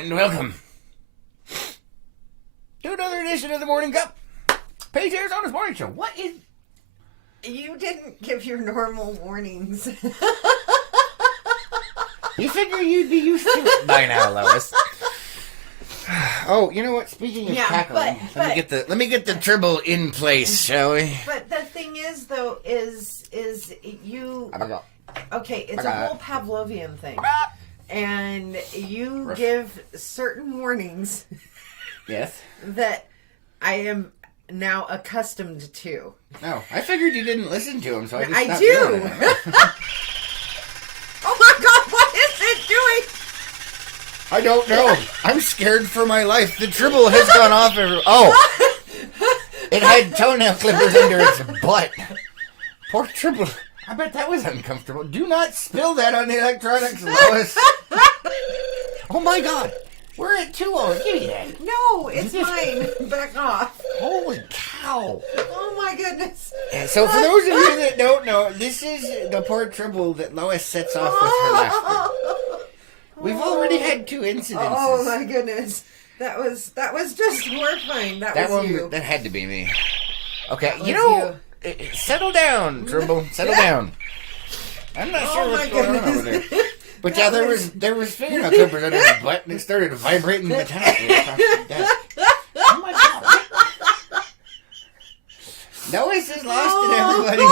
and welcome to another edition of the Morning Cup. Paige Arizona's Morning Show. What is... You didn't give your normal warnings. You figure you'd be used to it by now, Lois. Oh, you know what? Speaking of cackling, let me get the tribble in place, shall we? But the thing is, though, is you... Okay, it's a whole Pavlovian thing. And you give certain warnings... Yes? ...that I am now accustomed to. No, I figured you didn't listen to them, so I just stopped do. doing it. Oh my God, what is it doing? I don't know. I'm scared for my life. The tribble has gone off. Oh! It had toenail clippers under its butt. Poor tribble. I bet that was uncomfortable. Do not spill that on the electronics, Lois. Oh my God. We're at 2-0. Give me that. No, it's mine. Back off. Holy cow. Oh my goodness. And so for those of you that don't know, this is the poor tribble that Lois sets off with her laughter. We've already had 2 incidences. Oh my goodness. That was just horrifying. That had to be me. Okay, settle down, tribble. Settle down. I'm not sure what's going on over there. But yeah, there was fingernail clippers under his butt, and it started vibrating metallically across the desk. Oh my God! Lois is lost in everybody.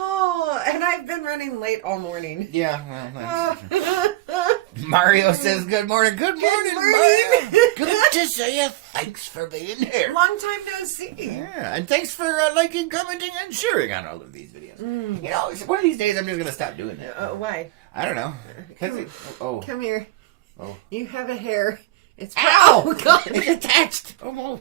Oh, and I've been running late all morning. Yeah. Well, Mario says good morning. Good morning, Mario. Good to see you. Thanks for being here. Long time no see. Yeah, and thanks for liking, commenting, and sharing on all of these videos. You know, one of these days I'm just gonna stop doing that. Why? I don't know. Come here. Oh. You have a hair. It's ow! Oh God! It's attached. Oh.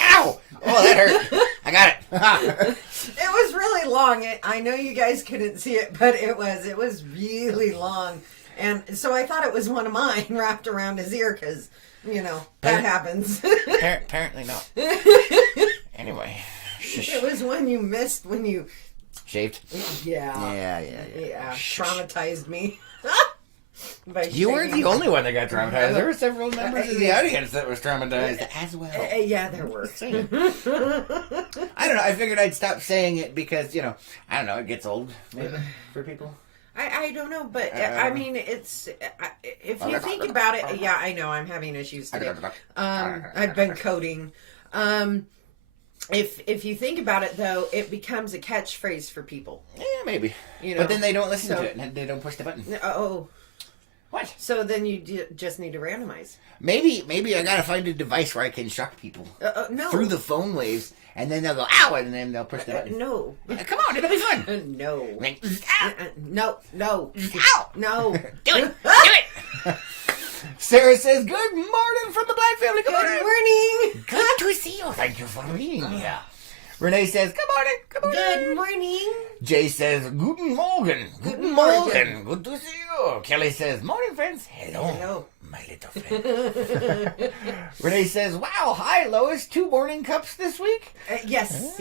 Ow! Oh, that hurt. I got it. It was really long. I know you guys couldn't see it, but it was really long, and so I thought it was one of mine wrapped around his ear because that happens. Apparently not. Anyway, it was one you missed when you shaved. Yeah. Traumatized me. You weren't the only one that got traumatized. There were several members of the audience that was traumatized as well. Yeah, there were. I don't know. I figured I'd stop saying it because, I don't know, it gets old maybe for people. I don't know, but I mean, it's if you think about it, yeah, I know I'm having issues today. I've been coding. If you think about it, though, it becomes a catchphrase for people. Yeah, maybe. But then they don't listen to it and they don't push the button. Oh. What? So then you just need to randomize. Maybe I gotta find a device where I can shock people. No. Through the phone waves, and then they'll go, ow, and then they'll push the button. No. Come on, it'll be fun. No. Ow. No. Ow. No. Do it. Sarah says, good morning from the Black family. Good morning. Good to see you. Thank you for being here. Renee says, good morning. Good morning. Jay says, guten Morgen. Guten Morgen. Good to see you. Kelly says, morning, friends. Hello. My little friend. Renee says, wow, hi, Lois. 2 morning cups this week? Yes.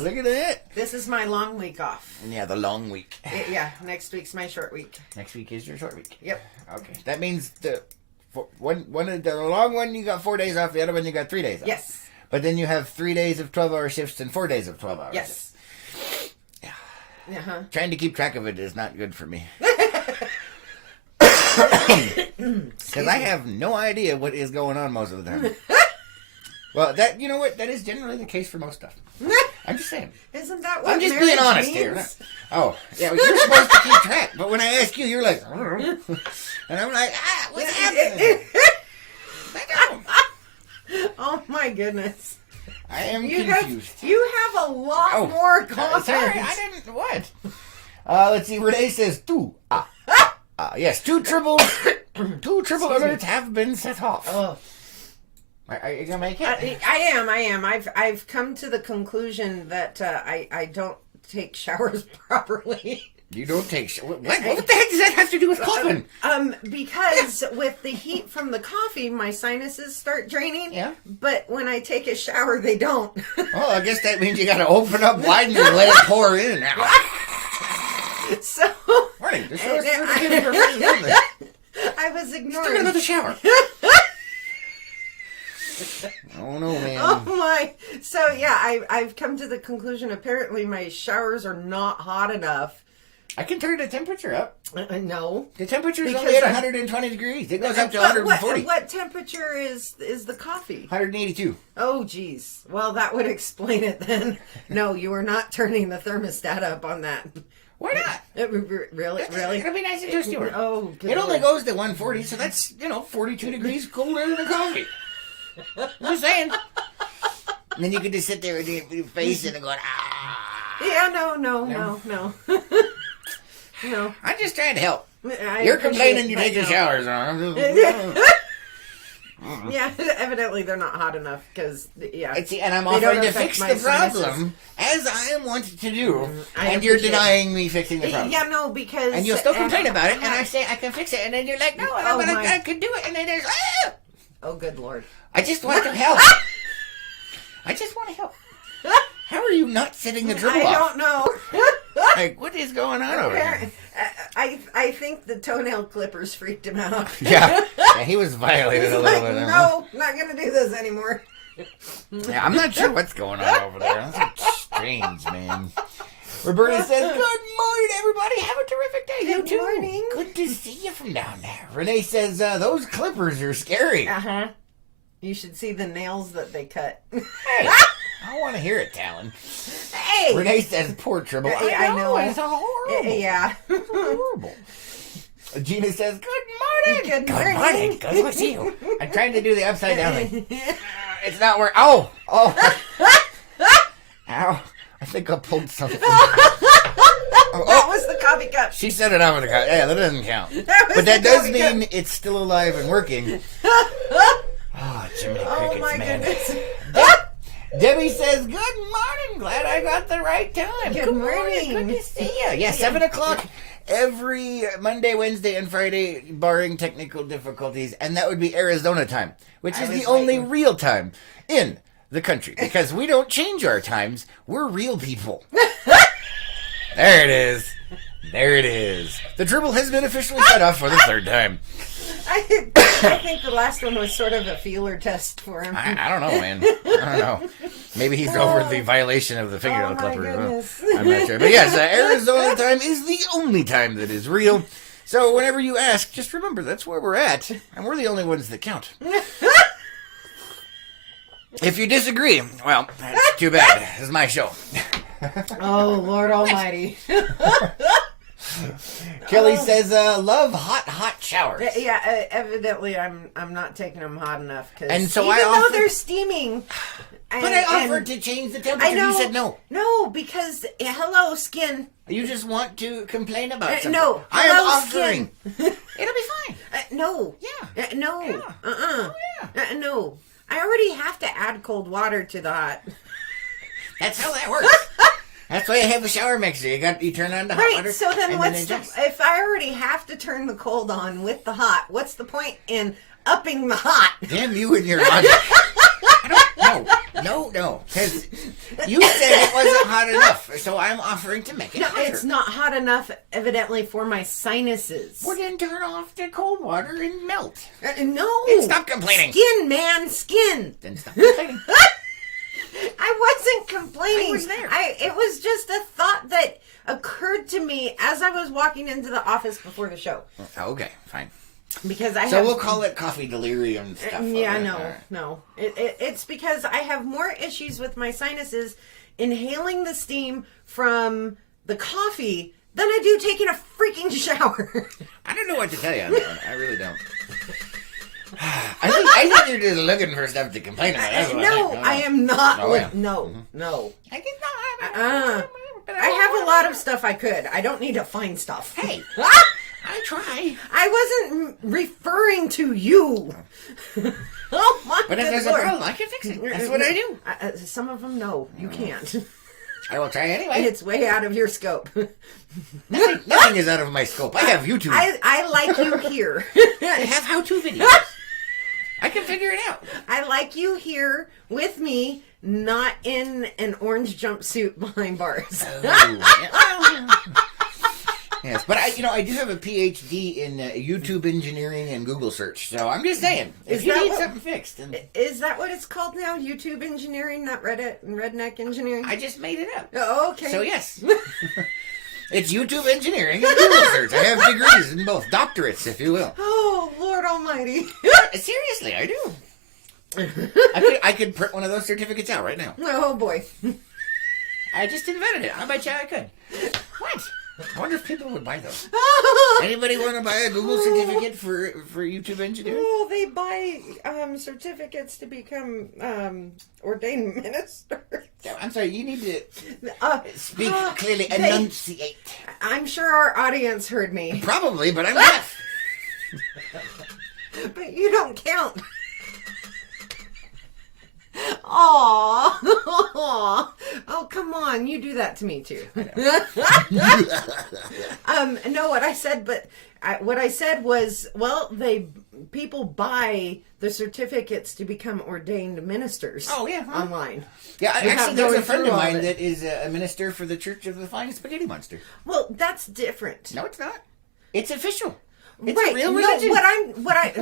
Look at that. This is my long week off. Yeah, the long week. Yeah, next week's my short week. Next week is your short week. Yep. Okay. That means the long one you got 4 days off, the other one you got 3 days off. Yes. But then you have 3 days of 12-hour shifts and 4 days of 12 hours. Yes. Yeah. Uh-huh. Trying to keep track of it is not good for me. Because I have no idea what is going on most of the time. Well, you know what? That is generally the case for most stuff. I'm just saying. Isn't that what I'm just being honest means? here. Oh, yeah, well, you're supposed to keep track. But when I ask you, you're like, and I'm like, what's happening? Oh my goodness. I am confused. You have a lot more confidence. Sorry, I didn't. What? Let's see. Renee says, yes, 2 tribbles. 2 triple alerts have been set off. Oh. Are you gonna make it? I am. I've come to the conclusion that I don't take showers properly. You don't take what the heck does that have to do with coughing? Because with the heat from the coffee, my sinuses start draining. Yeah. But when I take a shower, they don't. Well, I guess that means you got to open up wide and let it pour in. So. Morning. I was ignored. Still got another shower. Oh no, man. Oh my! So yeah, I've come to the conclusion. Apparently, my showers are not hot enough. I can turn the temperature up. No, the temperature is only at 120 degrees. It goes up to 140. What temperature is the coffee? 182. Oh, geez. Well, that would explain it then. No, you are not turning the thermostat up on that. Why not? Really? It'll be nice and toasty. Oh, good. It only goes to 140, so that's 42 degrees colder than the coffee. I'm just saying. And then you can just sit there with your face and going, ah. Yeah, no. No. I'm just trying to help. You're complaining you take your showers on. Yeah, evidently they're not hot enough because, yeah. And I'm offering to fix the problem, as I am wanting to do, and you're denying me fixing the problem. Yeah, no, because... And you'll still complain about it, and I say I can fix it, and then you're like, no, I can do it, and then there's... Ah! Oh, good Lord. I just want to help. I just want to help. How are you not sitting the dribble off? I don't know. Like, what is going on over here? I think the toenail clippers freaked him out. Yeah, he was violated a little bit. No, not going to do this anymore. Yeah, I'm not sure what's going on over there. That's strange, man. Roberta says, good morning, everybody. Have a terrific day. Good morning. Good to see you from down there. Renee says, those clippers are scary. Uh-huh. You should see the nails that they cut. Hey, I want to hear it, Talon. Hey! Renee says, poor Tribble. I know. It's horrible. Yeah. It's horrible. Gina says, good morning. Good morning. Good to see you. I'm trying to do the upside down thing. It's not working. Oh. Ow. I think I pulled something. That was the coffee cup. She set it over the cup. Yeah, that doesn't count. But that does mean it's still alive and working. Oh, Jiminy Crickets, my man. Goodness. Debbie says, good morning. Glad I got the right time. Good morning. Good to see you. Yeah, 7 o'clock every Monday, Wednesday, and Friday, barring technical difficulties. And that would be Arizona time, which is the only real time in the country. Because we don't change our times. We're real people. There it is. There it is. The dribble has been officially cut off for the third time. I think the last one was sort of a feeler test for him. I don't know, man. I don't know. Maybe he's over the violation of the fingernail clipper. I'm not sure. But yes, Arizona time is the only time that is real. So whenever you ask, just remember that's where we're at. And we're the only ones that count. If you disagree, well, that's too bad. This is my show. Oh, Lord Almighty. Kelly says, love hot showers. Yeah, evidently I'm not taking them hot enough. And so even though they're steaming. But I offered to change the temperature. You said no. No, because, hello, skin. You just want to complain about something. No. I am offering. It'll be fine. No. Yeah. No. Yeah. Oh, yeah. No. I already have to add cold water to the hot. That's how that works. That's why I have a shower mixer. You turn on the hot water. Right, so then if I already have to turn the cold on with the hot, what's the point in upping the hot? Damn you and your logic. No. Because you said it wasn't hot enough, so I'm offering to make it hotter. It's not hot enough, evidently, for my sinuses. Well, then turn off the cold water and melt. No. And stop complaining. Skin, man, skin. Then stop complaining. I wasn't complaining. I was there. It was just a thought that occurred to me as I was walking into the office before the show. Okay, fine. Because we'll call it coffee delirium stuff. Yeah, no. It's because I have more issues with my sinuses inhaling the steam from the coffee than I do taking a freaking shower. I don't know what to tell you on that one. I really don't. I think you're just looking for stuff to complain about. I am not. Oh, yeah. No. I can I have a lot of stuff I could. I don't need to find stuff. Hey, I try. I wasn't referring to you. Oh my! But if there's a problem, I can fix it. That's what I do. Some of them, no, you can't. I will try anyway. It's way out of your scope. Nothing is out of my scope. I have YouTube. I like you here. I have how-to videos. I can figure it out. I like you here with me, not in an orange jumpsuit behind bars. Yes, but I do have a PhD in YouTube engineering and Google search, so I'm just saying, if you need something fixed. Is that what it's called now? YouTube engineering, not redneck engineering? I just made it up. Oh, okay. So, yes. It's YouTube engineering and Google search. I have degrees in both, doctorates, if you will. Oh, Lord almighty. Seriously, I do. I could print one of those certificates out right now. Oh, boy. I just invented it. I bet you I could. What? I wonder if people would buy those. Anybody want to buy a Google certificate for YouTube engineering? Oh, they buy certificates to become ordained ministers. I'm sorry, you need to speak clearly, enunciate. I'm sure our audience heard me. Probably, but I'm deaf. But you don't count. Aww. Oh, come on. You do that to me, too. No, what I said was, well, people buy the certificates to become ordained ministers. Oh, yeah. Huh? Online. Yeah, actually, there's a friend of mine that is a minister for the Church of the Flying Spaghetti Monster. Well, that's different. No, it's not. It's official. It's right. a real religion.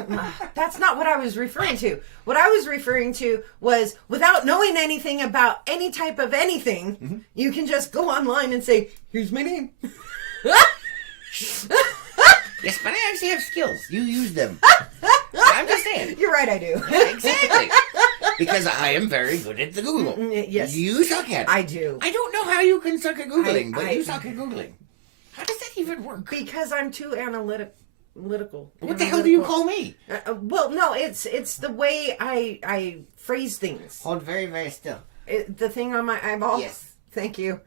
No, that's not what I was referring to. What I was referring to was, without knowing anything about any type of anything, you can just go online and say, here's my name. Yes, but I actually have skills. You use them. I'm just saying. You're right, I do. Yeah, exactly. Because I am very good at the Google. Yes. You suck at it. I do. I don't know how you can suck at Googling, but you suck at Googling. How does that even work? Because I'm too analytical. What the hell do you call me? Well, no, it's the way I phrase things. Hold very, very still. The thing on my eyeball? Yes. Thank you.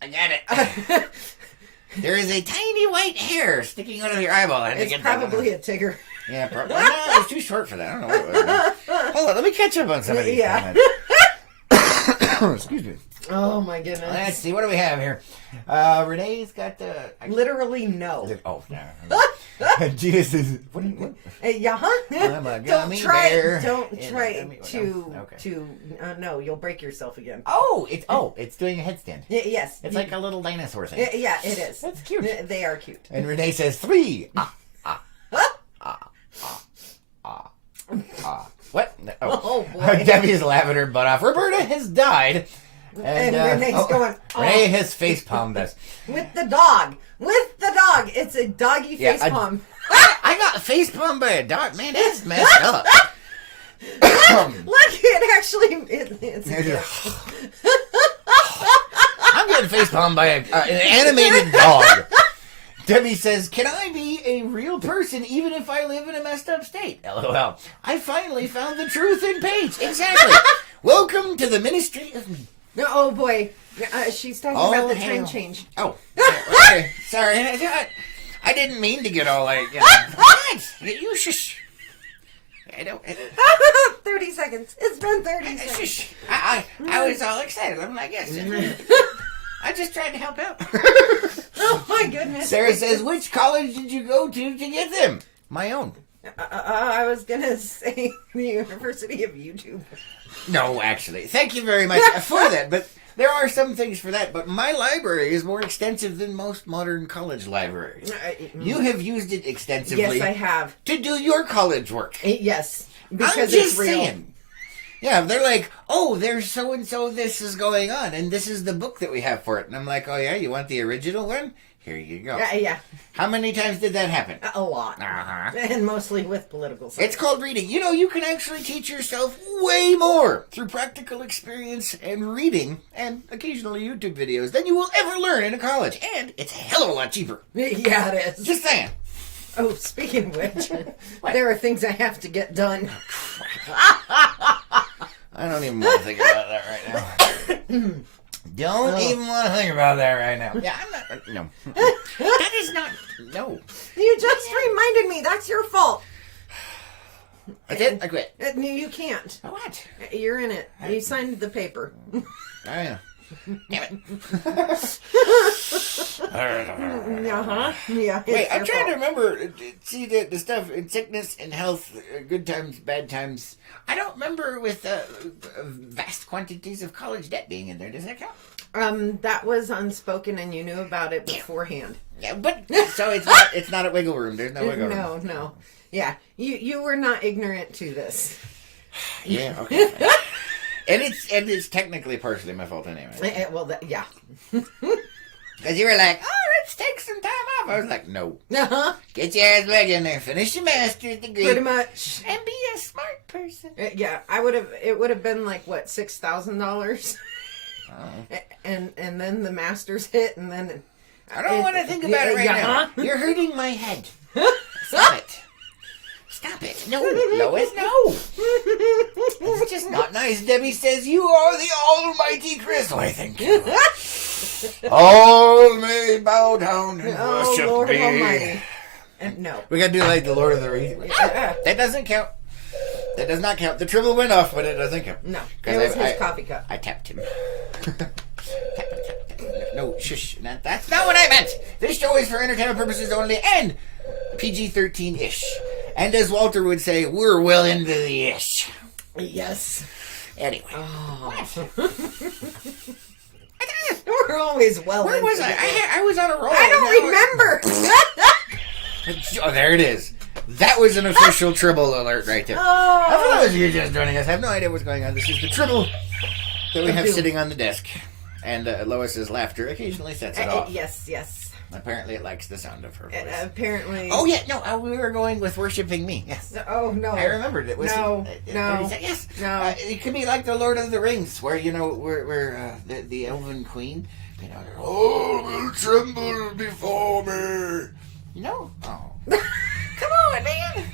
I got it. There is a tiny white hair sticking out of your eyeball. It's probably a tigger. Yeah, probably. No, it's too short for that. I don't know what it was. Hold on, let me catch up on some of these comments. Excuse me. Oh, my goodness. Let's see, what do we have here? Renee's got the... Literally no. Oh, no. Jesus. What? I'm a gummy bear. Don't try to. No, you'll break yourself again. It's doing a headstand. Yes. It's like a little dinosaur thing. Yeah, it is. That's cute. They are cute. And Renee says 3. What? Oh boy. Debbie's laughing her butt off. Roberta has died. And Renee's going, Renee has face palmed us. With the dog. It's a doggy face palm. I got face palmed by a dog. Man, that's messed up. Look, it actually... It's I'm getting face palmed by an animated dog. Debbie says, can I be a real person even if I live in a messed up state? LOL. I finally found the truth in Paige. Exactly. Welcome to the ministry of me. Oh, boy. She's talking about the time change. Oh. Okay. Sorry. I didn't mean to get all like... What? You shush. I don't... 30 seconds. It's been 30 seconds. I was all excited. I'm like, yes. I just tried to help out. Oh, my goodness. Sarah says, which college did you go to get them? My own. I was going to say the University of YouTube. No, actually. Thank you very much for that. But there are some things for that. But my library is more extensive than most modern college libraries. You have used it extensively. Yes, I have. To do your college work. Yes. Because I'm just it's real. saying. Yeah, they're like, oh, there's so-and-so this is going on, and this is the book that we have for it. And I'm like, oh, yeah, you want the original one? Here you go. Yeah. How many times did that happen? A lot. Uh-huh. And mostly with political science. It's called reading. You know, you can actually teach yourself way more through practical experience and reading and occasionally YouTube videos than you will ever learn in a college. And it's a hell of a lot cheaper. Yeah, it is. Just saying. Oh, speaking of which, there are things I have to get done. I don't even want to think about that right now. Don't even want to think about that right now. Yeah, I'm not. No. That is not. No. You just reminded me. That's your fault. I did? I quit. No, you can't. What? You're in it. You signed the paper. Oh, yeah. Damn it. Yeah. Wait, I'm trying to remember. See the stuff in sickness and health, good times, bad times. I don't remember with vast quantities of college debt being in there. Does that count? That was unspoken, and you knew about it beforehand. Yeah, but so it's not a wiggle room. There's no wiggle room. No. Yeah, you were not ignorant to this. Yeah, okay. and it's technically partially my fault anyway. Well, yeah. Because you were like, let's take some time off. I was like, no. Uh-huh. Get your ass back in there. Finish your master's degree. Pretty much. And be a smart person. Yeah, it would have been like, what, $6,000? Oh. And then the master's hit, and then... I don't want to think about it right now. You're hurting my head. Stop it. Stop it. No, Lois, no. It's just not nice. Debbie says you are the almighty crystal. I think you are. All may bow down and worship Lord me. Almighty. No. We gotta do like the Lord of the Rings. That doesn't count. That does not count. The triple went off, but it doesn't count. No. It was his coffee cup. I tapped him. No, shush. That's not what I meant. This show is for entertainment purposes only and PG-13-ish. And as Walter would say, we're well into the ish. Yes. Anyway. Oh. We're always well Where into was I? I was on a roll. I don't remember. Oh, there it is. That was an official Tribble alert right there. Oh. For those of you just joining us, I have no idea what's going on. This is the Tribble that we have sitting on the desk. And Lois's laughter occasionally sets it off. Yes. Apparently it likes the sound of her voice. Apparently. Oh, yeah, no, we were going with worshiping me. Yes. Oh, no. I remembered it. Was no. Yes. No. It could be like the Lord of the Rings, where, where the elven queen, all will tremble before me. Oh. Come on, man.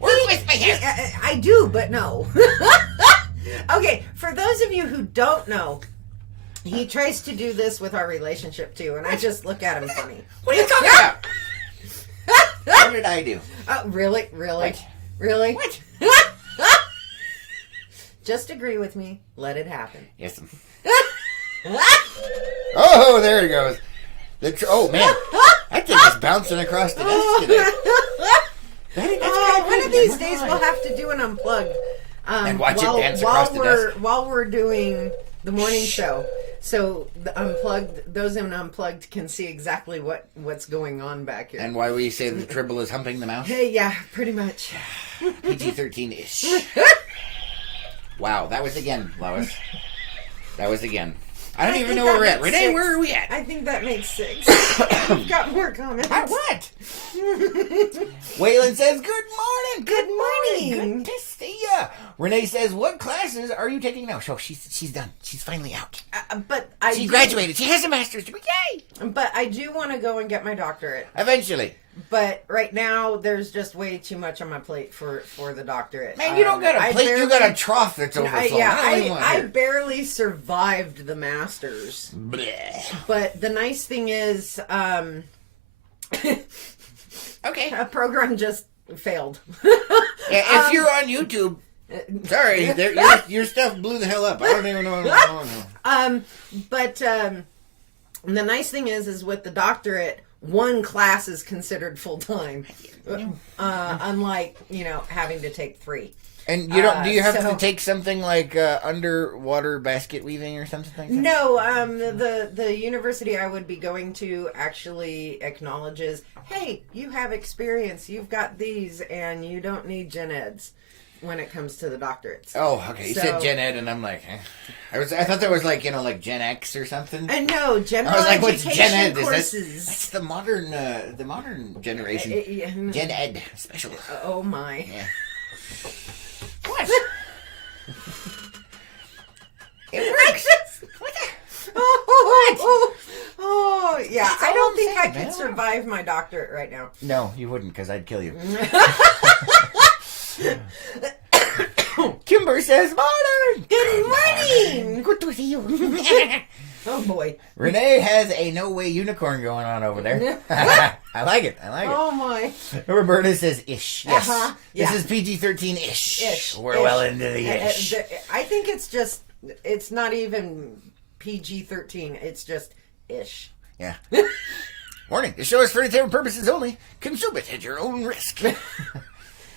Work with me here. I do, but no. Okay, for those of you who don't know, he tries to do this with our relationship too, and I just look at him funny. What are you talking about? What did I do? Really? What? Really? What? Just agree with me. Let it happen. Yes. Oh, there it goes. Oh, man. That thing is bouncing across the desk today. One of these days we'll have to do an unplug. And watch it dance across the desk. While we're doing the morning show. So the unplugged, those in unplugged can see exactly what's going on back here. And why we say the Tribble is humping the mouse? Hey, yeah, pretty much. PG-13-ish. Wow, that was again, Lois. That was again. I don't even know where we're at. Renee, where are we at? I think that makes 6. We've got more comments. What? Waylon says, good morning. Good morning. Good to see ya. Renee says, what classes are you taking now? So she's done. She's finally out. She graduated. She has a master's degree. Yay! But I do want to go and get my doctorate. Eventually. But right now, there's just way too much on my plate for the doctorate. Man, you don't got a plate. You got a trough that's overflowing. I barely survived the Masters. Blech. But the nice thing is, okay, a program just failed. If you're on YouTube, sorry, your stuff blew the hell up. I don't even know. But the nice thing is with the doctorate, one class is considered full time, unlike having to take 3. And you don't? Do you have to take something like underwater basket weaving or something like that? No. The university I would be going to actually acknowledges, hey, you have experience, you've got these, and you don't need gen eds when it comes to the doctorates. Oh, okay. You said gen ed, and I'm like, I thought that was like like Gen X or something. No, general I was like, what's education gen ed? courses. That's the modern generation. Gen ed special. Oh my. Yeah. What? It works. What the? Oh, yeah. That's I all don't I'm think saying, I could survive my doctorate right now. No, you wouldn't, because I'd kill you. Kimber says, "Morning! Good morning! Good to see you." Oh, boy. Renee has a no-way unicorn going on over there. I like it. Oh, my. Roberta says, ish. Yes. Uh-huh. Yeah. This is PG-13-ish. Ish. We're well into the ish. I think it's not even PG-13. It's just ish. Yeah. Warning, this show is for entertainment purposes only. Consume it at your own risk.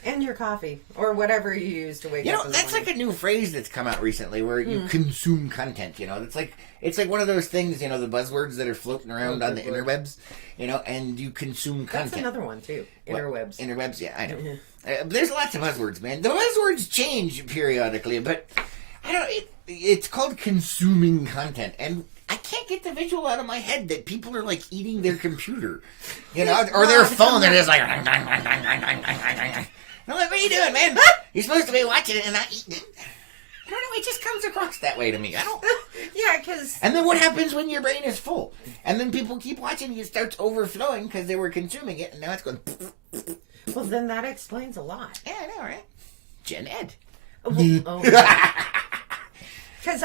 And your coffee. Or whatever you use to wake up in the that's morning. like a new phrase that's come out recently where you consume content, It's like one of those things, the buzzwords that are floating around on the interwebs, and you consume content. That's another one, too. Interwebs. Interwebs, yeah, I know. There's lots of buzzwords, man. The buzzwords change periodically, but it's called consuming content, and I can't get the visual out of my head that people are like eating their computer, or their phone. They're just like, I'm like, what are you doing, man? You're supposed to be watching it and not eating it. I don't know. It just comes across that way to me. I don't. Yeah, because. And then what happens when your brain is full? And then people keep watching. It starts overflowing because they were consuming it, and now it's going. Well, then that explains a lot. Yeah, I know, right? Gen Ed. Because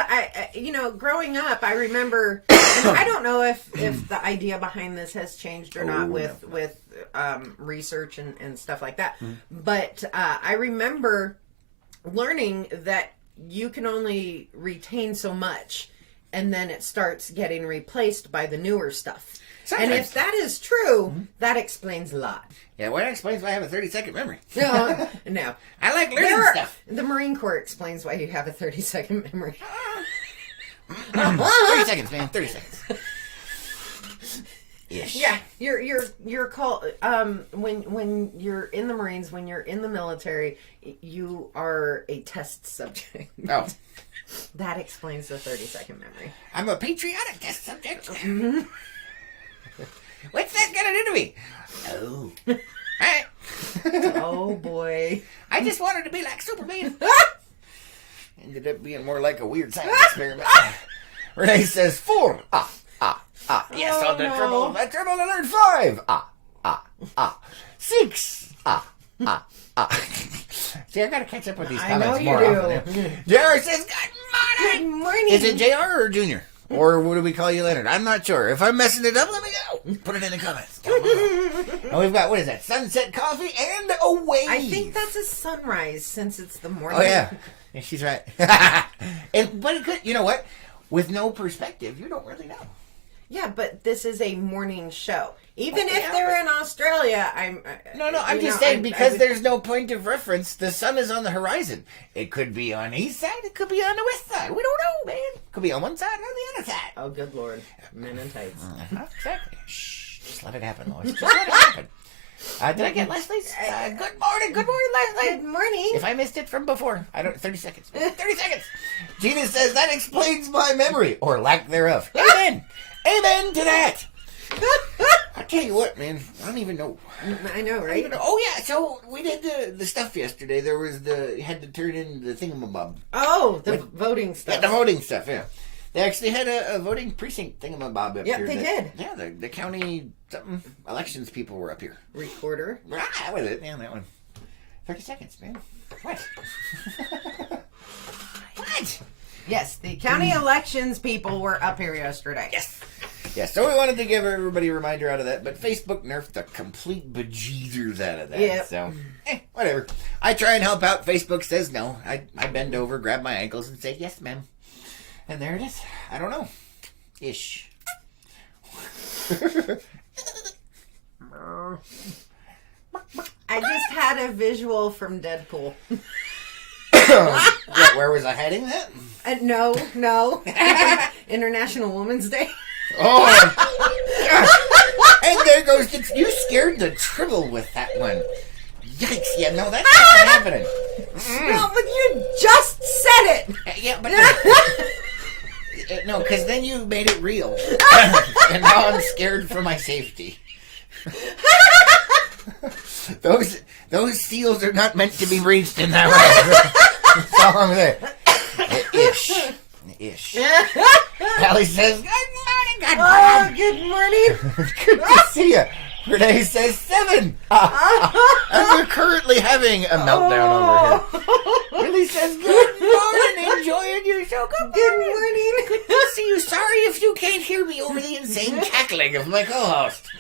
growing up, I remember, and I don't know if the idea behind this has changed or not with research and stuff like that. But I remember learning that you can only retain so much, and then it starts getting replaced by the newer stuff. Sometimes. And if that is true, that explains a lot. Yeah, well, that explains why I have a 30-second memory. No. I like learning stuff. The Marine Corps explains why you have a 30-second memory. 30 seconds, man. 30 seconds. Yes. Yeah, you're called when you're in the Marines, when you're in the military, you are a test subject. Oh. That explains the 30-second memory. I'm a patriotic test subject. What's that got to do to me? Oh. Right. Oh, boy. I just wanted to be like Superman. Ended up being more like a weird science experiment. Renee says 4. Yes, on the triple alert 5. 6. See, I gotta catch up with these comments more often. JR says, good morning. Good morning. Is it JR or Junior? Or what do we call you, Leonard? I'm not sure. If I'm messing it up, let me know. Put it in the comments. And we've got, what is that? Sunset coffee and a wave. I think that's a sunrise since it's the morning. Oh, yeah. Yeah, she's right. But it could, you know what? With no perspective, you don't really know. Yeah, but this is a morning show. Even if they're in Australia, I'm just saying because there's no point of reference. The sun is on the horizon. It could be on the east side. It could be on the west side. We don't know, man. It could be on one side or the other side. Oh, good Lord. Men in tights. Exactly. Shh. Just let it happen, Lois. Just let it happen. Did I get Leslie's? Good morning. Good morning, Leslie. Good morning. If I missed it from before, 30 seconds. 30 seconds. Gina says that explains my memory or lack thereof. Amen. Amen to that. I tell you what, man, I don't even know. I know, right? Oh yeah, so we did the stuff yesterday. There was you had to turn in the thingamabob. Oh, the voting stuff. Yeah, the voting stuff. Yeah, they actually had a voting precinct thingamabob up here. Yeah, they did. Yeah, the county elections people were up here. Recorder. That was it. Yeah, that one. 30 seconds, man. What? What? Yes, the county elections people were up here yesterday. Yes. Yeah, so we wanted to give everybody a reminder out of that, but Facebook nerfed the complete bejesus out of that. Yep. So, whatever. I try and help out. Facebook says no. I bend over, grab my ankles, and say, yes, ma'am. And there it is. I don't know. Ish. I just had a visual from Deadpool. Where was I heading that? No. International Women's Day. Oh, gosh. And there goes you scared the tribble with that one. Yikes. Yeah, no, that's not happening. No, but you just said it. Yeah, but no, because then you made it real. And now I'm scared for my safety. Those seals are not meant to be reached in that way. That's all I'm saying. Ish. Allie says, good morning, good morning. Oh, good morning. Good to see you. Renee says 7. And we're currently having a meltdown over here. Billy says, good morning, enjoying your show. Good morning. Good to see you. Sorry if you can't hear me over the insane cackling of my co-host.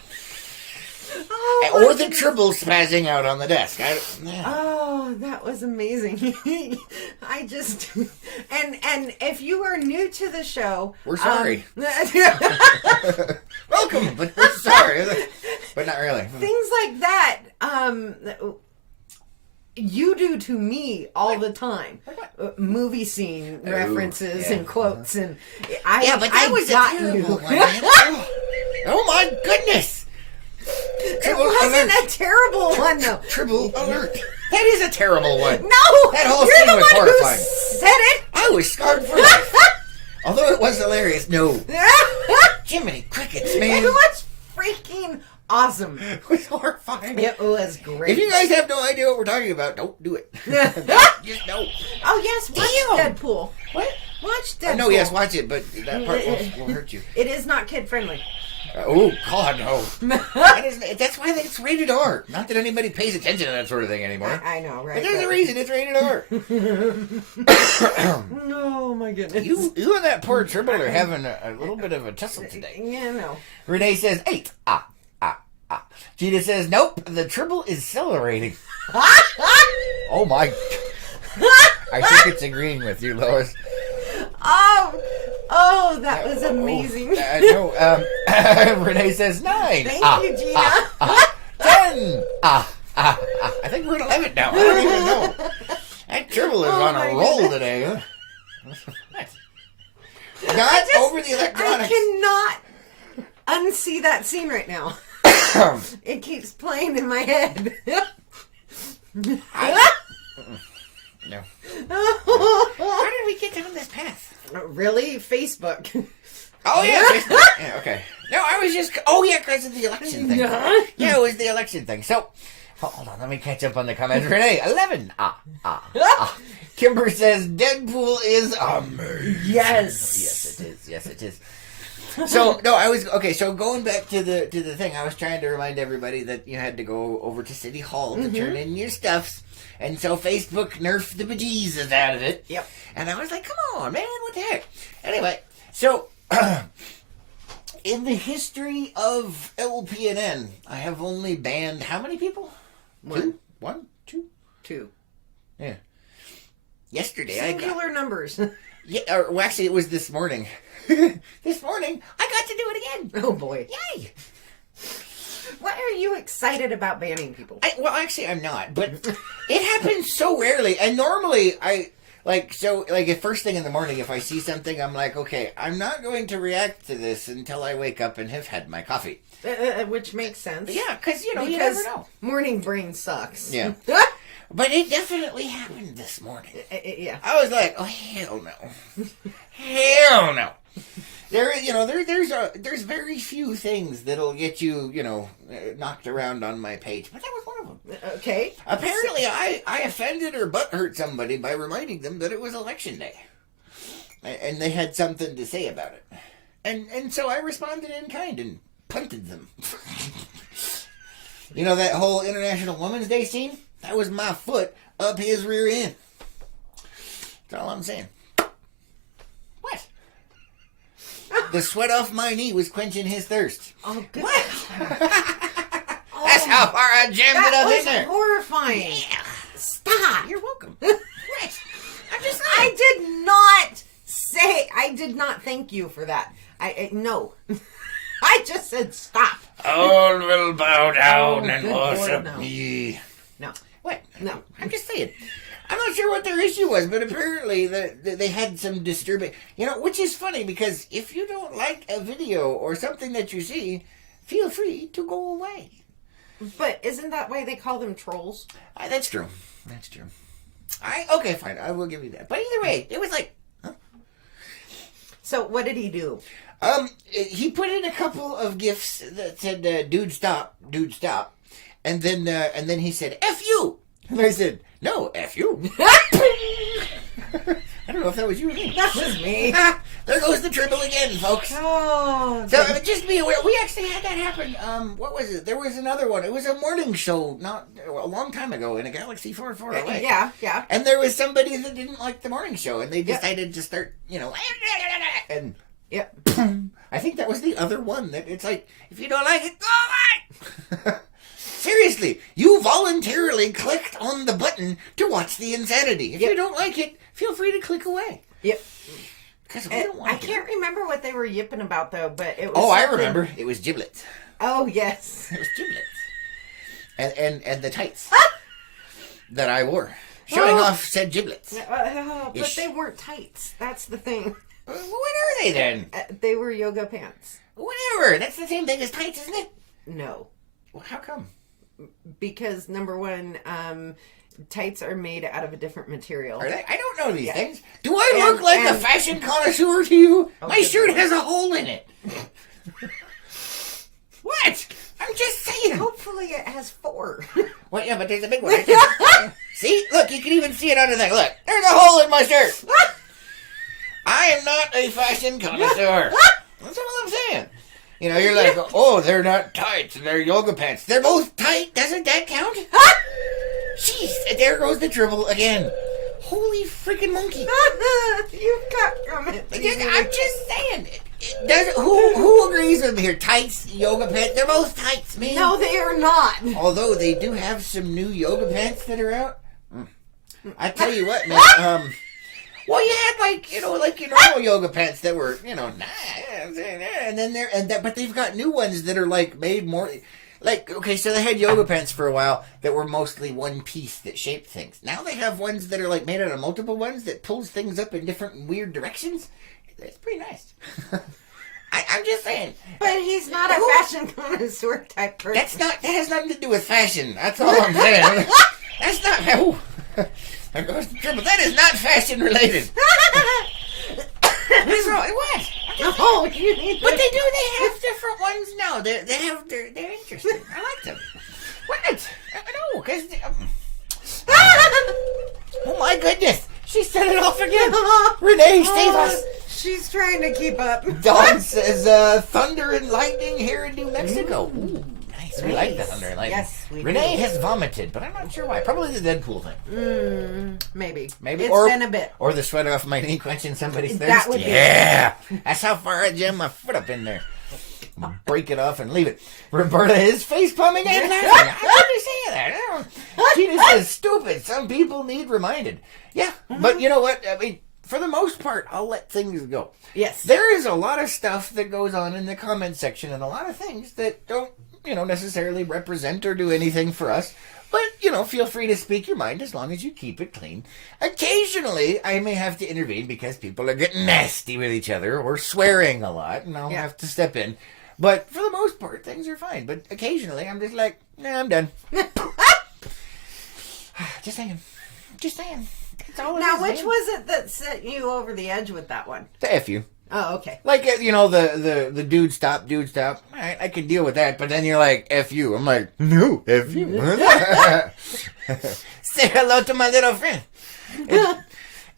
Or the tribble spazzing out on the desk. Oh, that was amazing. I just and if you are new to the show, we're sorry. Welcome, but we're sorry. But not really. Things like that. you do to me all the time. Movie scene references and quotes, and but that was a terrible one, man. Oh my goodness! It wasn't a terrible one, though. Triple alert! That is a terrible one. No, that whole you're scene the was one horrifying. who said it. I was scarred for life. Although it was hilarious. No, Jiminy Crickets, man. It was freaking awesome. It was horrifying. It was great. If you guys have no idea what we're talking about, don't do it. Just don't. Oh yes, watch Deadpool. What? Watch Deadpool. No, yes, watch it, but that part will hurt you. It is not kid friendly. Oh God, no! That's why it's rated R. Not that anybody pays attention to that sort of thing anymore. I know, right? But there's a reason it's rated R. No, my goodness. You and that poor Tribble are having a little bit of a tussle today. Yeah, no. Renee says 8. Gina says nope. The Tribble is accelerating. Oh my! I think it's agreeing with you, Lois. Oh, that was amazing. No, Renee says 9. Thank you, Gina. 10. I think we're at 11 now. I don't even know. That Tribble is on a roll today. Not over the electronics. I cannot unsee that scene right now. It keeps playing in my head. No. How did we get down this path? Really? Facebook. Oh, yeah. Facebook. Yeah, okay. No, I was just... Oh, yeah, because of the election thing. Yeah, it was the election thing. So, hold on. Let me catch up on the comments. Renee, 11. Kimber says, Deadpool is amazing. Yes. Yes, it is. So, no, I was... Okay, so going back to the thing, I was trying to remind everybody that you had to go over to City Hall to turn in your stuffs. And so Facebook nerfed the bejesus out of it. Yep. And I was like, come on, man, what the heck? Anyway, so... in the history of LPNN, I have only banned how many people? 2? 1? 2? 2. Yeah. Yesterday, Singular numbers. Yeah, well, actually, it was this morning. This morning, I got to do it again. Oh, boy. Yay! What are you excited about banning people? Well, actually, I'm not. But it happens so rarely. And normally, if first thing in the morning, if I see something, I'm like, okay, I'm not going to react to this until I wake up and have had my coffee. Which makes sense. Yeah, because, you never know. Morning brain sucks. Yeah. But it definitely happened this morning. Yeah. I was like, oh, hell no. Hell no. There's very few things that'll get you, knocked around on my page. But that was one of them. Okay. Apparently, I offended or butthurt somebody by reminding them that it was election day. And they had something to say about it. And so I responded in kind and punted them. That whole International Women's Day scene? That was my foot up his rear end. That's all I'm saying. What? The sweat off my knee was quenching his thirst. Oh, good. What? That's how far I jammed it up in there. That was horrifying. Yeah. Stop. You're welcome. What? I'm just saying. I did not thank you for that. No. I just said stop. All will bow down and worship no. me. No. What? No. I'm just saying. I'm not sure what their issue was, but apparently they had some disturbing... which is funny, because if you don't like a video or something that you see, feel free to go away. But isn't that why they call them trolls? That's true. That's true. Okay, fine. I will give you that. But either way, it was like... Huh? So what did he do? He put in a couple of GIFs that said, dude, stop. And then he said, F you. And I said, no, F you. I don't know if that was you or me. That was me. There goes the Tribble again, folks. Oh. So just be aware. We actually had that happen. What was it? There was another one. It was a morning show not a long time ago in a galaxy far, far away. Yeah. And there was somebody that didn't like the morning show, and they decided to start, and... Yep. I think that was the other one that it's like, if you don't like it, go away! Seriously, you voluntarily clicked on the button to watch the insanity. If you don't like it, feel free to click away. Yep. Because we don't want I can't remember what they were yipping about, though, but it was Oh, I remember. It was giblets. Oh, yes. It was giblets. And the tights. that I wore, showing off said giblets. But they weren't tights. That's the thing. What are they then? They were yoga pants. Whatever. That's the same thing as tights, isn't it? No. Well, how come? Because number one, tights are made out of a different material. Are they? I don't know these things. Do I look like a fashion connoisseur to you? My shirt has a hole in it. What? I'm just saying. Hopefully it has 4. Well, yeah, but there's a big one right there. See? Look, you can even see it under there. Look, there's a hole in my shirt. I am not a fashion connoisseur. That's all I'm saying. You know, you're like, oh, they're not tights, they're yoga pants. They're both tight. Doesn't that count? Jeez, there goes the dribble again. Holy freaking monkey. You've got comment. I'm just saying. Who agrees with me here? Tights, yoga pants, they're both tights, man. No, they are not. Although they do have some new yoga pants that are out. I tell you what, man. Well, you had like your normal yoga pants that were, and then but they've got new ones that are like made more, like, okay, so they had yoga pants for a while that were mostly one piece that shaped things. Now they have ones that are like made out of multiple ones that pulls things up in different weird directions. It's pretty nice. I'm just saying. But he's not a fashion connoisseur type person. That has nothing to do with fashion. That's all I'm saying. That's not how. There goes the dribble. That is not fashion related. What's wrong? What? Oh, you need. But they do. They have different ones now. They're interesting. I like them. What? No, because. Oh my goodness! She set it off again. Renee, save us. She's trying to keep up. Dawn says, thunder and lightning here in New Mexico. Ooh, nice. We like the thunder and lightning. Yes, we Renee do. has vomited, but I'm not sure why. Probably the Deadpool thing. Maybe. It's been a bit. Or the sweat off my knee quenching somebody's thirst. That would be That's how far I jam my foot up in there. Break it off and leave it. Roberta is face palming and laughing. I love you saying that. Tina says, stupid. Some people need reminded. Yeah, but you know what? I mean, for the most part, I'll let things go. Yes. There is a lot of stuff that goes on in the comment section and a lot of things that don't, necessarily represent or do anything for us. But, feel free to speak your mind as long as you keep it clean. Occasionally, I may have to intervene because people are getting nasty with each other or swearing a lot, and I'll have to step in. But for the most part, things are fine. But occasionally, I'm just like, nah, I'm done. Just saying. That's all it now, is, which man. was it that set you over the edge with that one? The F you. Oh, okay. Like, the dude stop. All right, I can deal with that. But then you're like, F you. I'm like, no, F you. Say hello to my little friend.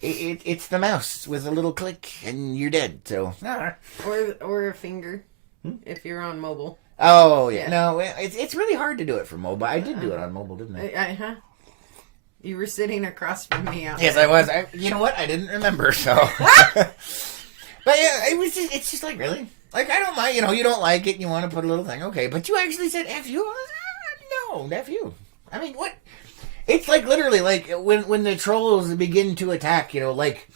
It's the mouse with a little click and you're dead. So, Or a finger, if you're on mobile. Oh, yeah. No, it's really hard to do it for mobile. I did do it on mobile, didn't I? You were sitting across from me out Yes, there. I was. You know what? I didn't remember, so. But yeah, it's just like, really? Like, I don't mind, you don't like it and you want to put a little thing, okay. But you actually said F you? No, F you. I mean, what? It's like literally like when the trolls begin to attack, like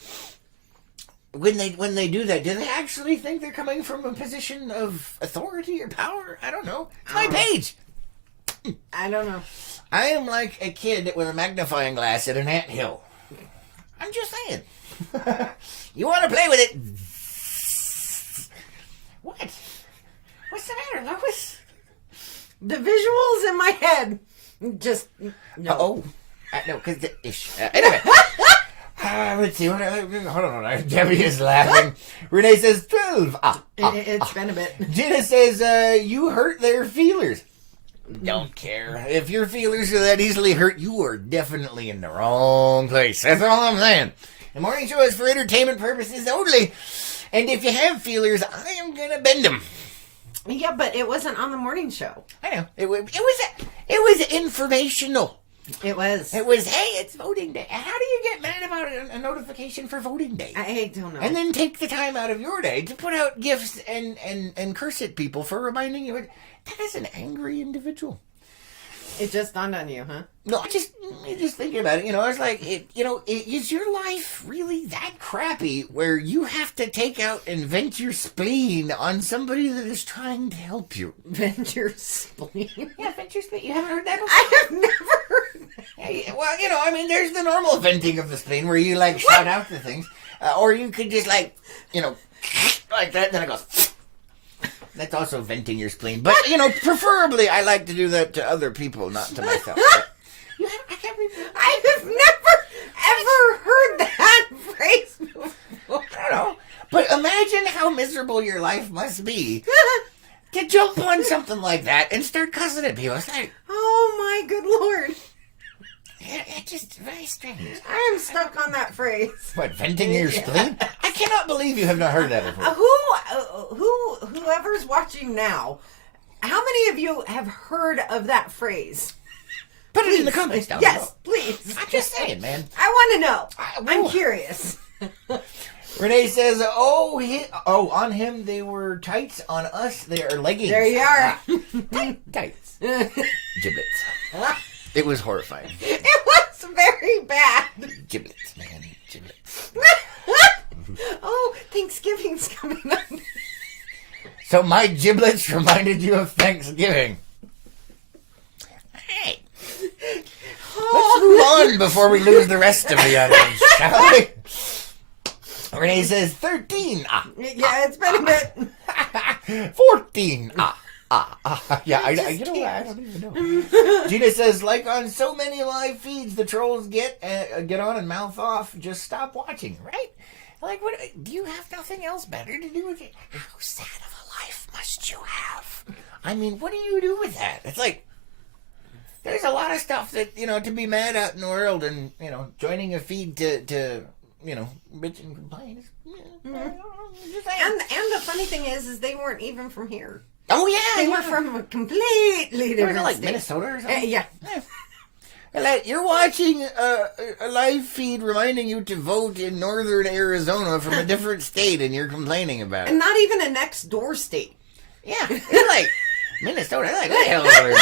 when they do that, do they actually think they're coming from a position of authority or power? I don't know. It's my page. I don't know. I am like a kid with a magnifying glass at an anthill. I'm just saying. You want to play with it? What? What's the matter, Lois? The visuals in my head just no. No, because anyway. Let's see. Hold on. Debbie is laughing. Renee says 12. It's been a bit. Gina says you hurt their feelers. Don't care. If your feelers are that easily hurt, you are definitely in the wrong place. That's all I'm saying. The morning show is for entertainment purposes only. And if you have feelers, I am going to bend them. Yeah, but it wasn't on the morning show. I know. It was informational. It was. It was, hey, it's voting day. How do you get mad about a notification for voting day? I don't know. And then take the time out of your day to put out gifts and curse at people for reminding you. That is an angry individual. It just dawned on you, huh? No, just thinking about it, it's like, is your life really that crappy where you have to take out and vent your spleen on somebody that is trying to help you? Vent your spleen? Yeah, vent your spleen. You haven't heard that before? I have never heard that. Well, I mean, there's the normal venting of the spleen where you like shout out the things, or you could just like like that. Then it goes. That's also venting your spleen, but preferably I like to do that to other people, not to myself. I have never ever heard that phrase before. I don't know, but imagine how miserable your life must be to jump on something like that and start cussing at people. It's like, oh my good Lord. It's just very strange. I am stuck on that phrase. What, venting your spleen? I cannot believe you have not heard that before. Whoever's watching now, how many of you have heard of that phrase? Put it in the comments down below. Yes, please. I'm just saying, man. I want to know. I'm curious. Renee says, on him they were tights, on us they are leggings. There you are. Tights. Giblets. It was horrifying. It was very bad. Giblets, man. Giblets. Oh, Thanksgiving's coming up. So my giblets reminded you of Thanksgiving. Hey. Let's move on before we lose the rest of the audience, shall we? Renee says 13. Yeah, it's been a bit. 14. Yeah, I don't even know. Gina says, like on so many live feeds, the trolls get on and mouth off. Just stop watching, right? Like, what? Do you have nothing else better to do with it? How sad of a life must you have? I mean, what do you do with that? It's like, there's a lot of stuff that, to be mad at in the world, and, joining a feed to bitch and complain. And the funny thing is they weren't even from here. Oh, yeah. They were from a completely different like state. Minnesota or something? Yeah. You're watching a live feed reminding you to vote in northern Arizona from a different state, and you're complaining about it. And not even a next door state. Yeah. You're like, Minnesota? Like, what the hell over there?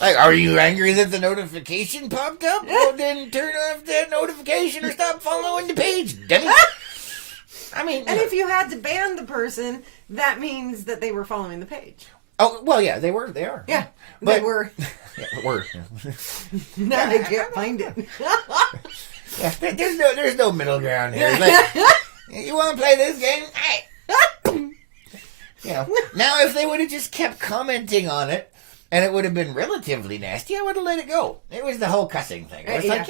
Like, are you angry that the notification popped up? Well, then turn off that notification or stop following the page, dummy. I mean... And if you had to ban the person, that means that they were following the page. Oh, well, yeah, they are. Yeah, but, they were. Yeah, were. Now they can't find it. Yeah, there's no middle ground here. Like, you want to play this game? Now if they would have just kept commenting on it, and it would have been relatively nasty, I would have let it go. It was the whole cussing thing. It's like,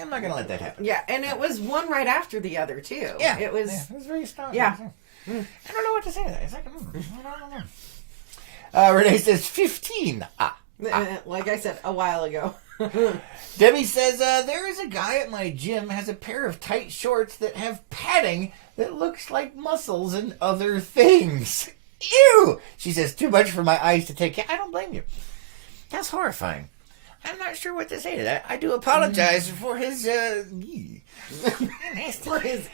I'm not going to let that happen. Yeah, and it was one right after the other, too. Yeah. It was very strong. Yeah. I don't know what to say to that. It's like, I don't know. Renee says 15. Like I said a while ago. Debbie says, there is a guy at my gym has a pair of tight shorts that have padding that looks like muscles and other things. Ew! She says, too much for my eyes to take. I don't blame you. That's horrifying. I'm not sure what to say to that. I do apologize for his, For his...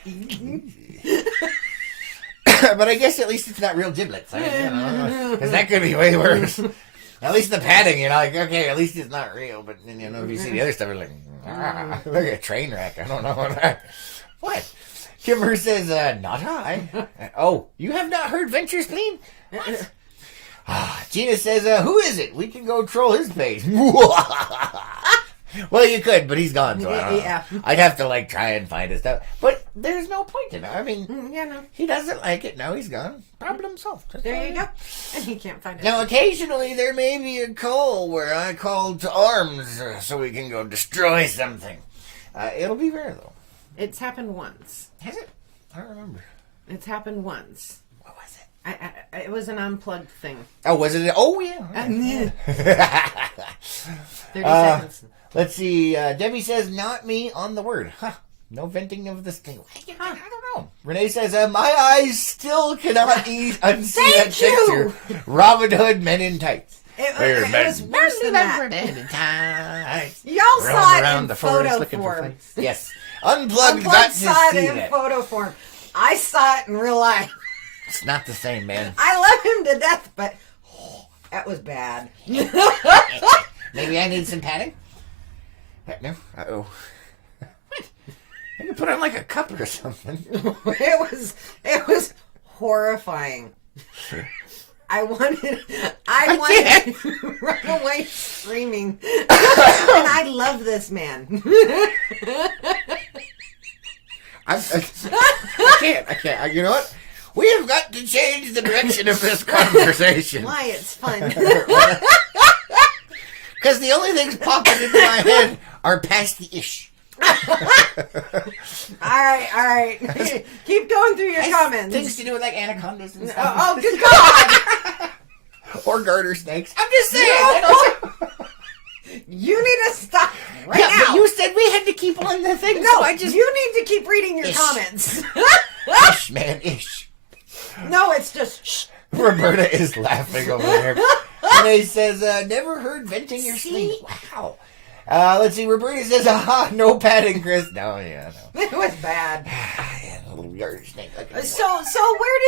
But I guess at least it's not real giblets. Because that could be way worse. At least the padding, like, okay, at least it's not real. But, if you see the other stuff, you're like, look at a train wreck. I don't know what. Kimber says, not I. Oh, you have not heard Venture Spleen? What? Gina says, who is it? We can go troll his page. Well, you could, but he's gone, so I don't know. I'd have to, try and find his stuff. But there's no point in it. I mean, he doesn't like it. Now he's gone. Problem solved. There you go. And he can't find it. Now, occasionally, there may be a call where I call to arms so we can go destroy something. It'll be rare, though. It's happened once. Has it? I don't remember. It's happened once. What was it? It was an unplugged thing. Oh, was it? Oh, yeah. 30 seconds. Let's see. Debbie says, not me on the word. Huh. No venting of the sting. I don't know. Renee says, my eyes still cannot unsee that picture. Robin Hood, Men in Tights. It was worse than that. Men in Tights. Y'all saw it in photo form. Yes. Unplugged saw it in photo form. I saw it in real life. It's not the same, man. I love him to death, but that was bad. Maybe I need some padding? No? Uh-oh. What? I can put on a cup or something. It was horrifying. I wanted to run away screaming. And I love this man. I can't. You know what? We have got to change the direction of this conversation. Why? It's fun. Because the only things popping into my head are past the ish. All right. Keep going through your comments. Things to do with like anacondas and stuff. Oh, good God. Or garter snakes. I'm just saying. You need to stop right now. But you said we had to keep on the thing. No, so you need to keep reading your comments. Ish, man, ish. No, it's just shh. Roberta is laughing over there. And he says, never heard venting your spleen. Wow. Let's see, Roberta says, aha, no padding, Chris. No, yeah, no. It was bad. Yeah, a little garter snake. So where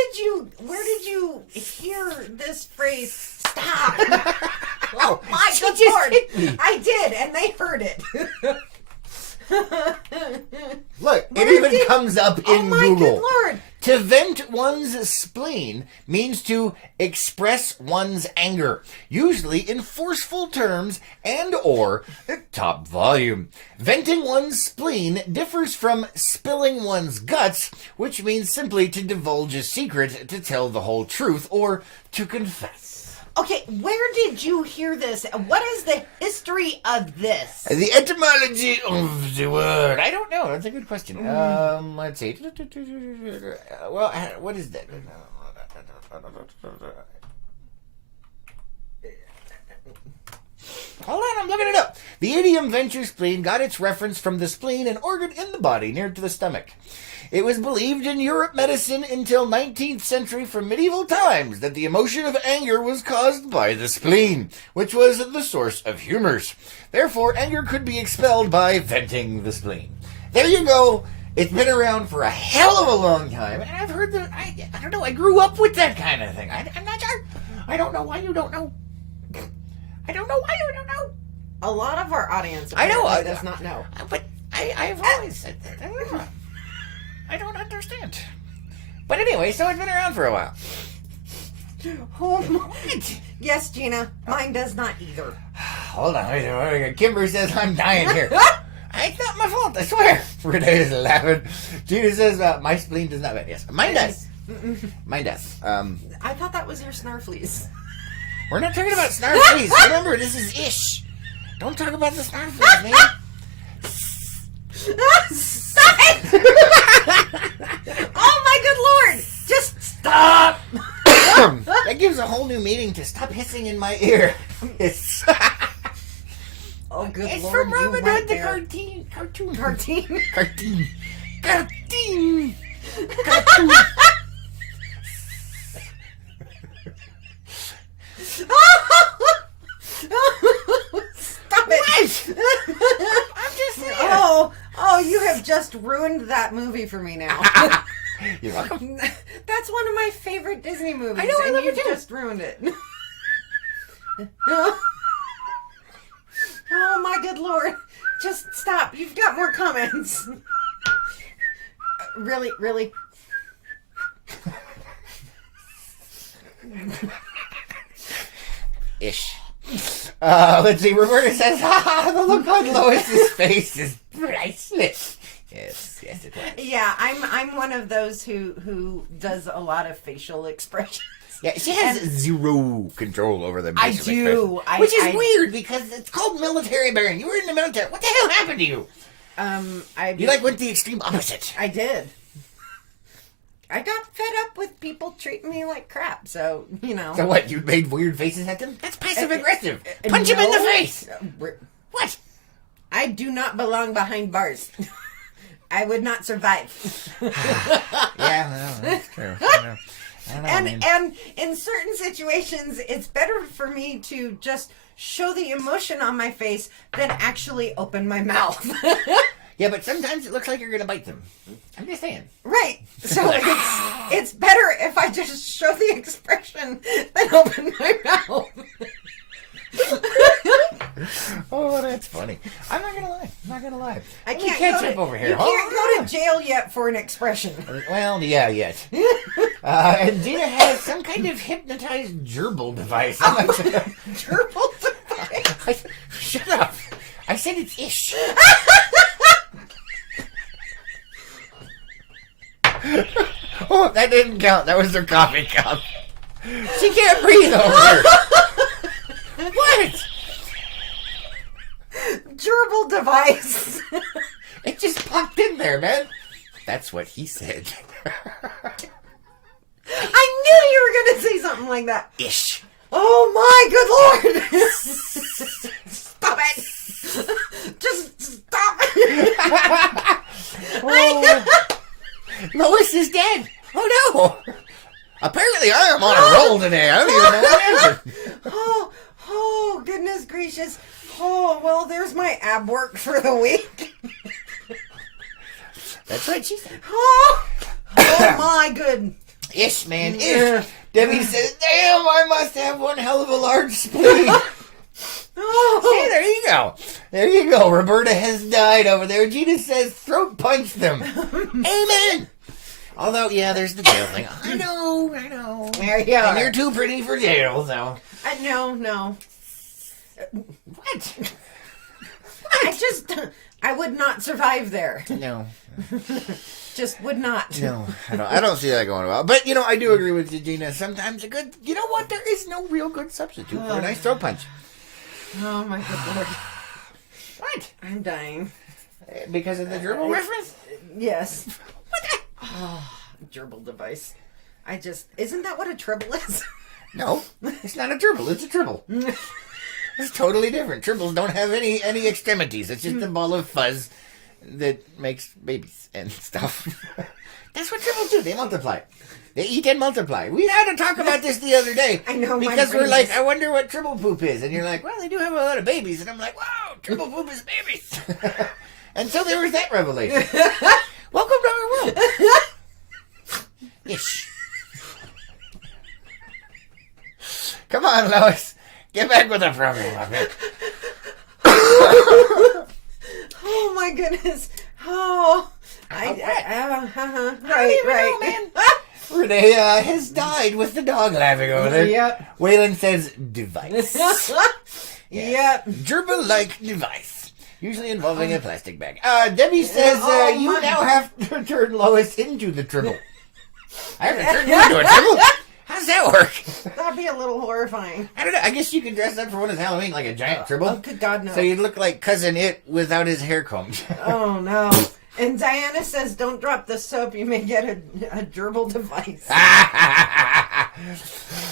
did you hear this phrase, stop? Oh my good Lord. I did, and they heard it. Look, it even comes up in oh my Google. Good Lord. To vent one's spleen means to express one's anger, usually in forceful terms and or top volume. Venting one's spleen differs from spilling one's guts, which means simply to divulge a secret, to tell the whole truth, or to confess. Okay, where did you hear this? What is the history of this? The etymology of the word. I don't know. That's a good question. Let's see. Well, what is that? Hold on, I'm looking it up. The idiom vent your spleen got its reference from the spleen, an organ in the body near to the stomach. It was believed in Europe medicine until 19th century from medieval times that the emotion of anger was caused by the spleen, which was the source of humors. Therefore, anger could be expelled by venting the spleen. There you go. It's been around for a hell of a long time, and I've heard that, I don't know, I grew up with that kind of thing. I'm not sure. I don't know why you don't know. I don't know why you don't know. A lot of our audience does not know. But I've always said that. I don't know. I don't understand. But anyway, so it's been around for a while. Oh, yes, Gina. Mine does not either. Hold on. Wait. Kimber says I'm dying here. It's not my fault, I swear. Renee is laughing. Gina says my spleen does not. Yes, mine does. Mine does. I thought that was your snarfleas. We're not talking about snarfleas. Remember, this is ish. Don't talk about the snarfleas, man. Stop it! Oh my good Lord! Just stop! That gives a whole new meaning to stop hissing in my ear. It's oh good it's Lord! From Robin Hood the Cartoon. Stop it! I'm just saying. Oh, you have just ruined that movie for me now. You're welcome. That's one of my favorite Disney movies. I know, I love you it too. Just ruined it. Oh my good Lord! Just stop. You've got more comments. Really. Ish. Let's see. Roberta says, the look on Lois's face is priceless. Yes, it was. Yeah, I'm one of those who does a lot of facial expressions. Yeah, she has zero control over them. I do. Which is weird because it's called military bearing. You were in the military. What the hell happened to you? You went the extreme opposite. I did. I got fed up with people treating me like crap, so, you know. So what, you made weird faces at them? That's passive-aggressive. Punch him in the face. What? I do not belong behind bars. I would not survive. Yeah, well, that's true. And in certain situations, it's better for me to just show the emotion on my face than actually open my mouth. Yeah, but sometimes it looks like you're going to bite them. I'm just saying. Right. So it's better if I just show the expression than open my mouth. Oh, that's funny. I'm not going to lie. I can't catch up over here. You can't go to jail yet for an expression. Well, yeah, yet. And Gina has some kind of hypnotized gerbil device. Gerbil device? Shut up. I said it's ish. Oh, that didn't count. That was her coffee cup. She can't breathe over there. What? Gerbil device. It just popped in there, man. That's what he said. I knew you were going to say something like that. Ish. Oh my good lord. Stop it. Just stop it. Oh. Lois is dead. Oh no. Apparently I am on a roll today. I don't even know what happened. Oh, goodness gracious. Oh, well, there's my ab work for the week. That's what she said. Oh my good. Ish, man, ish. Debbie says, damn, I must have one hell of a large spleen. Oh. See, there you go. There you go. Roberta has died over there. Gina says, throat punch them. Amen. Although, yeah, there's the jail thing. I know. There you are. And you're too pretty for jail, so. No. What? I would not survive there. No. Just would not. No, I don't see that going well. But, I do agree with you, Gina. Sometimes a good, you know what? There is no real good substitute for a nice throat punch. Oh, my good lord. What? I'm dying. Because of the gerbil reference? Yes. What the? Oh, gerbil device. Isn't that what a tribble is? No, it's not a gerbil. It's a tribble. It's totally different. Tribbles don't have any extremities. It's just a ball of fuzz that makes babies and stuff. That's what tribbles do. They multiply. They eat and multiply. We had to talk about this the other day. I know. Because we're like, I wonder what tribble poop is. And you're like, well, they do have a lot of babies. And I'm like, wow, tribble poop is babies. Until there was that revelation. Welcome to our world. Ish. Come on, Lois. Get back with the program, my man. Oh my goodness. Oh. Right. Know, man. Renee has died with the dog laughing over there. Yep. Waylon says device. Yep. Gerbil-like device. Usually involving a plastic bag. Debbie says you now have to turn Lois into the tribble. I have to turn you into a tribble? How does that work? That'd be a little horrifying. I don't know. I guess you could dress up for one of Halloween like a giant tribble. Oh, good God, no. So you'd look like Cousin It without his hair combed. Oh, no. And Diana says, don't drop the soap. You may get a gerbil device.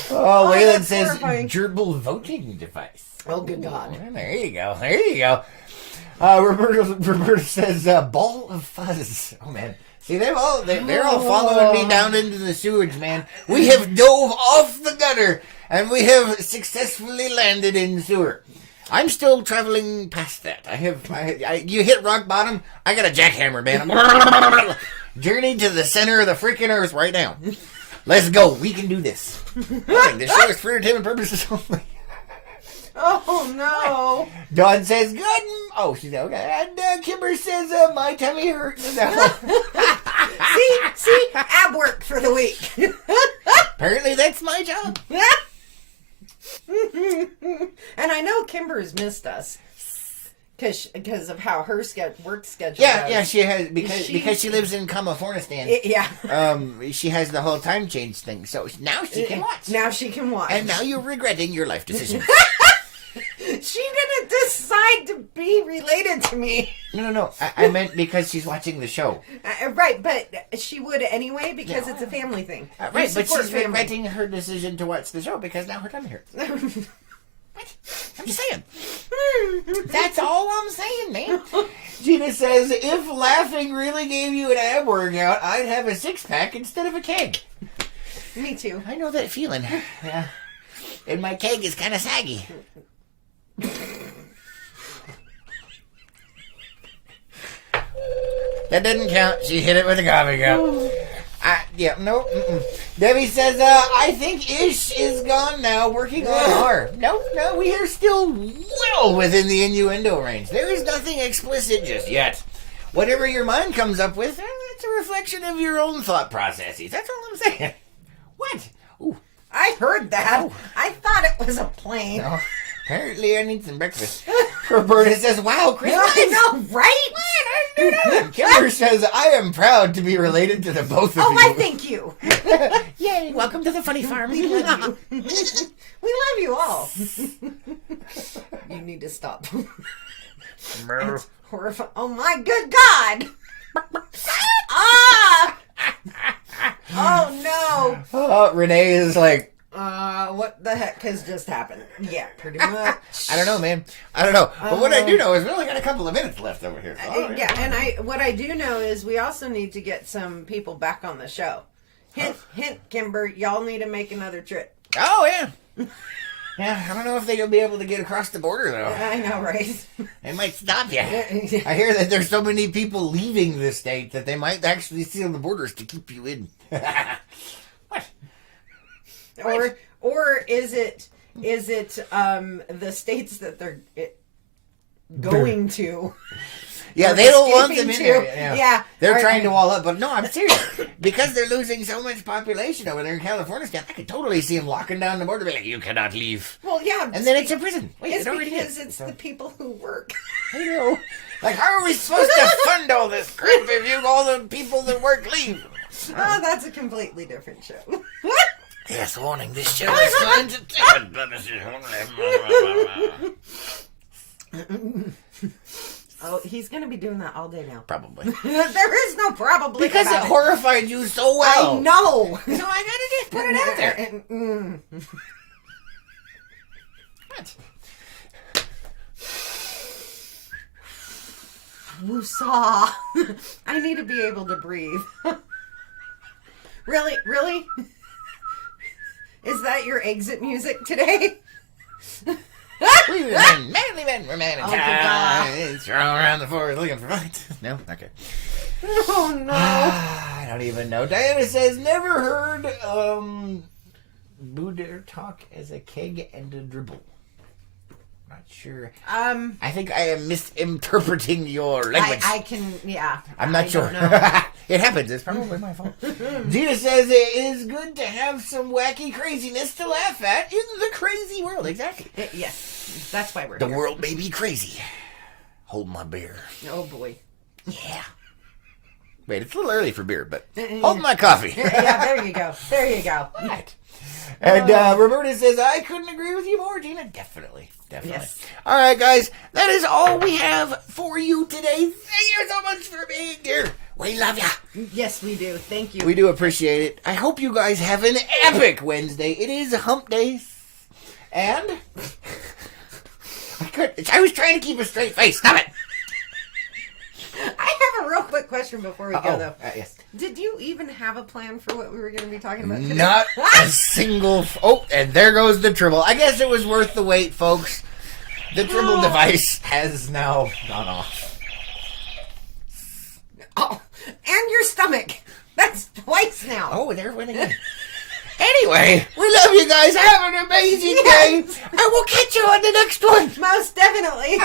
Waylon says horrifying. gerbil voting device. Oh, good God. Well, there you go. There you go. Roberta says ball of fuzz. Oh, man. See, they're all following me down into the sewage, man. We have dove off the gutter, and we have successfully landed in the sewer. I'm still traveling past that. You hit rock bottom, I got a jackhammer, man. Journey to the center of the freaking earth right now. Let's go. We can do this. The show is for entertainment purposes only. Oh, no. Dawn says, good. Oh, she's okay. And Kimber says, my tummy hurts. See, ab work for the week. Apparently that's my job. And I know Kimber's missed us. Because of how her work schedule Yeah, she has, because she lives in California. Yeah. She has the whole time change thing, so now she can watch. Now she can watch. And now you're regretting your life decisions. She didn't decide to be related to me. No. I meant because she's watching the show. Right, but she would anyway because it's a family thing. Right, but she's regretting her decision to watch the show because now her tummy hurts. What? I'm just saying. That's all I'm saying, man. Gina says, if laughing really gave you an ab workout, I'd have a six-pack instead of a keg. Me too. I know that feeling. Yeah. And my keg is kind of saggy. That didn't count. She hit it with a coffee cup. No. Debbie says, I think Ish is gone now, working on R. No, we are still well within the innuendo range. There is nothing explicit just yet. Whatever your mind comes up with, it's a reflection of your own thought processes. That's all I'm saying. What? Ooh. I heard that. Oh. I thought it was a plane. No. Apparently, I need some breakfast. Roberta says, wow, Chris. I know, right? Kimber says, I am proud to be related to the both of you. Oh, I thank you. Yay, welcome to the funny farm. We love you. We love you all. You need to stop. It's horrifying. Oh my good God! Ah! Oh no! Renee is like, what the heck has just happened? Yeah, pretty much. I don't know, man. I don't know. But what I do know is we only got a couple of minutes left over here. Yeah, and what I do know is we also need to get some people back on the show. Hint, hint, Kimber, y'all need to make another trip. Oh, yeah. Yeah, I don't know if they'll be able to get across the border, though. I know, right? They might stop you. I hear that there's so many people leaving the state that they might actually seal the borders to keep you in. What? Or is it the states that they're going to? Yeah, they don't want them in to. there. Yeah. They're trying to wall up, but no, I'm serious. Because they're losing so much population over there in California, I could totally see them locking down the border, be like, you cannot leave. Well, yeah. And then it's a prison. Wait, it's already because is. it's the people who work. I know. Like, how are we supposed to fund all this crap if all the people that work leave? Oh, that's a completely different show. Yes, warning, this show is for entertainment purposes only. Oh, he's going to be doing that all day now. Probably. There is no probably. Because it horrified you so well. I know. So I gotta just put it out there. What? Woosah. I need to be able to breathe. Really? Really? Is that your exit music today? We've been manly men for man and time. Throw around the forest looking for fight. No? Okay. Oh, no. I don't even know. Diana says, never heard Boudin talk as a keg and a dribble. Not sure. I think I am misinterpreting your language. I can, yeah. I'm not sure. It happens. It's probably my fault. Gina says it is good to have some wacky craziness to laugh at in the crazy world. Exactly. Yes. That's why we're The here. world may be crazy. Hold my beer. Oh, boy. Yeah. Wait, it's a little early for beer, but hold my coffee. Yeah, there you go. There you go. Right. And Roberta says, I couldn't agree with you more, Gina. Definitely. Yes. All right, guys. That is all we have for you today. Thank you so much for being here. We love you. Yes, we do. Thank you. We do appreciate it. I hope you guys have an epic Wednesday. It is a hump day. And I was trying to keep a straight face. Stop it. I have a real quick question before we go, though. Yes. Did you even have a plan for what we were going to be talking about today? Not a single... Oh, and there goes the tribble. I guess it was worth the wait, folks. The tribble device has now gone off. Oh, and your stomach. That's twice now. Oh, there it went again. Anyway, we love you guys. Have an amazing day. And we'll catch you on the next one. Most definitely.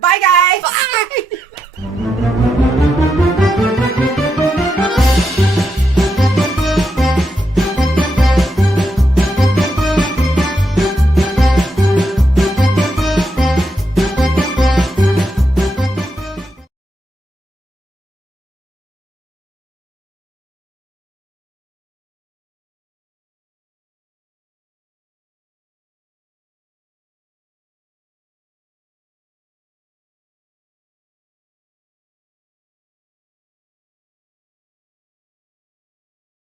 Bye, guys. Bye.